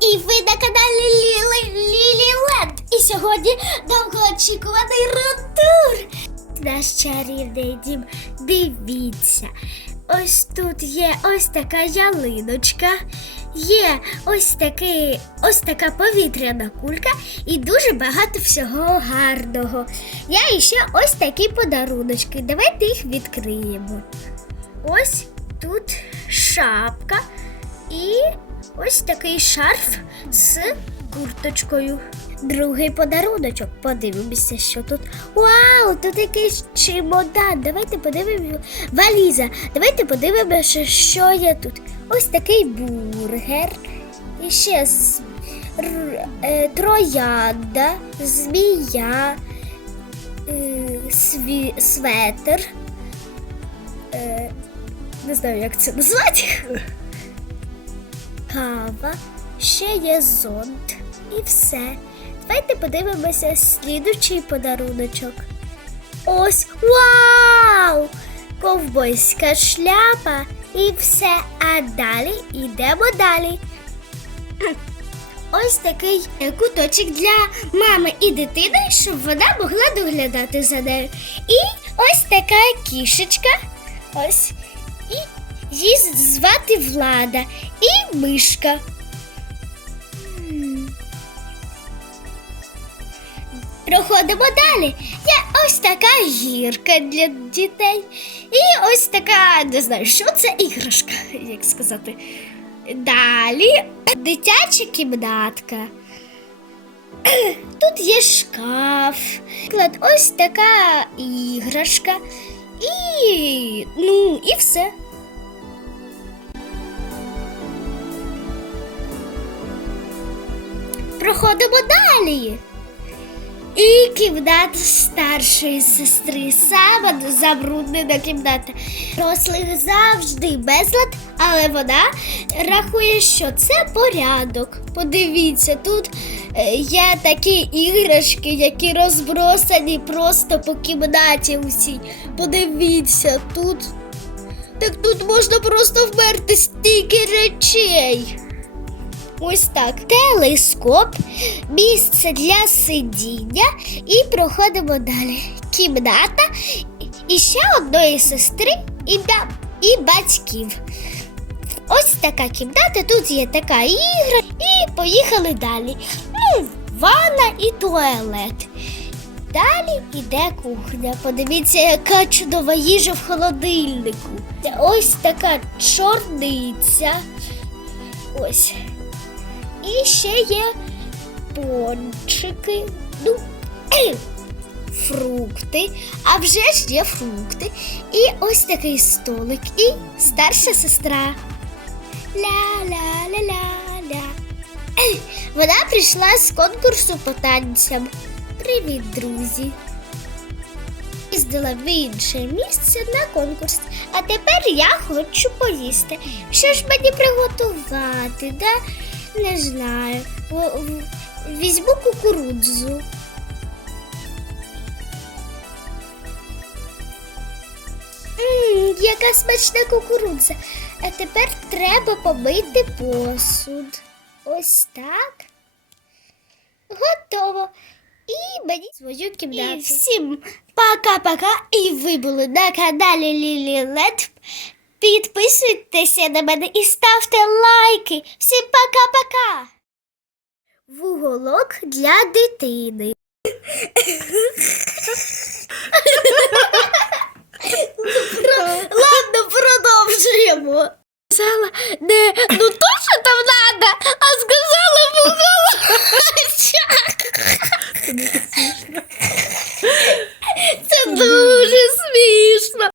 І ви на каналі Лілі Лілі Ленд. І сьогодні довгоочікуваний ротур. Наш чарівний дім. Дивіться. Ось тут є ось така ялиночка, є ось такий, ось така повітряна кулька і дуже багато всього гарного. Я іще ось такі подаруночки. Давайте їх відкриємо. Ось тут шапка і ось такий шарф з курточкою. Другий подаруночок. Подивимося, що тут. Вау, тут якийсь чемодан. Давайте подивимося. Валіза. Давайте подивимося, що є тут. Ось такий бургер. І ще з... е, троянда, змія, е, сві... светр. Е, не знаю, як це назвати. Кава, ще є зонт і все. Давайте подивимося слідучий подаруночок. Ось вау! Ковбойська шляпа і все. А далі йдемо далі. Ось такий куточок для мами і дитини, щоб вона могла доглядати за нею. І ось така кішечка. Ось. Її звати Влада і мишка. Проходимо далі. Є ось така гірка для дітей. І ось така, не знаю, що це іграшка, як сказати. Далі дитяча кімнатка. Тут є шкаф. Ось така іграшка. І ну, і все. Проходимо далі. І кімната старшої сестри. Сама забруднена кімната. Рослих завжди безлад, але вона рахує, що це порядок. Подивіться, тут е, є такі іграшки, які розбросані просто по кімнаті усій. Подивіться, тут. Так тут можна просто вмерти стільки речей. Ось так. Телескоп, місце для сидіння і проходимо далі. Кімната і ще одної сестри і, ба- і батьків. Ось така кімната, тут є така ігра, і поїхали далі. Ну, ванна і туалет. Далі йде кухня. Подивіться, яка чудова їжа в холодильнику. Ось така чорниця. Ось. І ще є пончики, ну, фрукти, а вже ж є фрукти. І ось такий столик, і старша сестра. Ля-ля-ля-ля-ля. Вона прийшла з конкурсу по танцям. Привіт, друзі! Їздила в інше місце на конкурс, а тепер я хочу поїсти. Що ж мені приготувати? Да? Не знаю. Візьму кукурудзу. Мм, яка смачна кукурудза. А тепер треба помити посуд. Ось так. Готово. І мені свою кімнату. І всім пока-пока. І ви були на каналі Лілі Лет. Підписуйтеся на мене і ставте лайки. Всім пока-пока. Вуголок для дитини. Ладно, продовжуємо. Сала, не, ну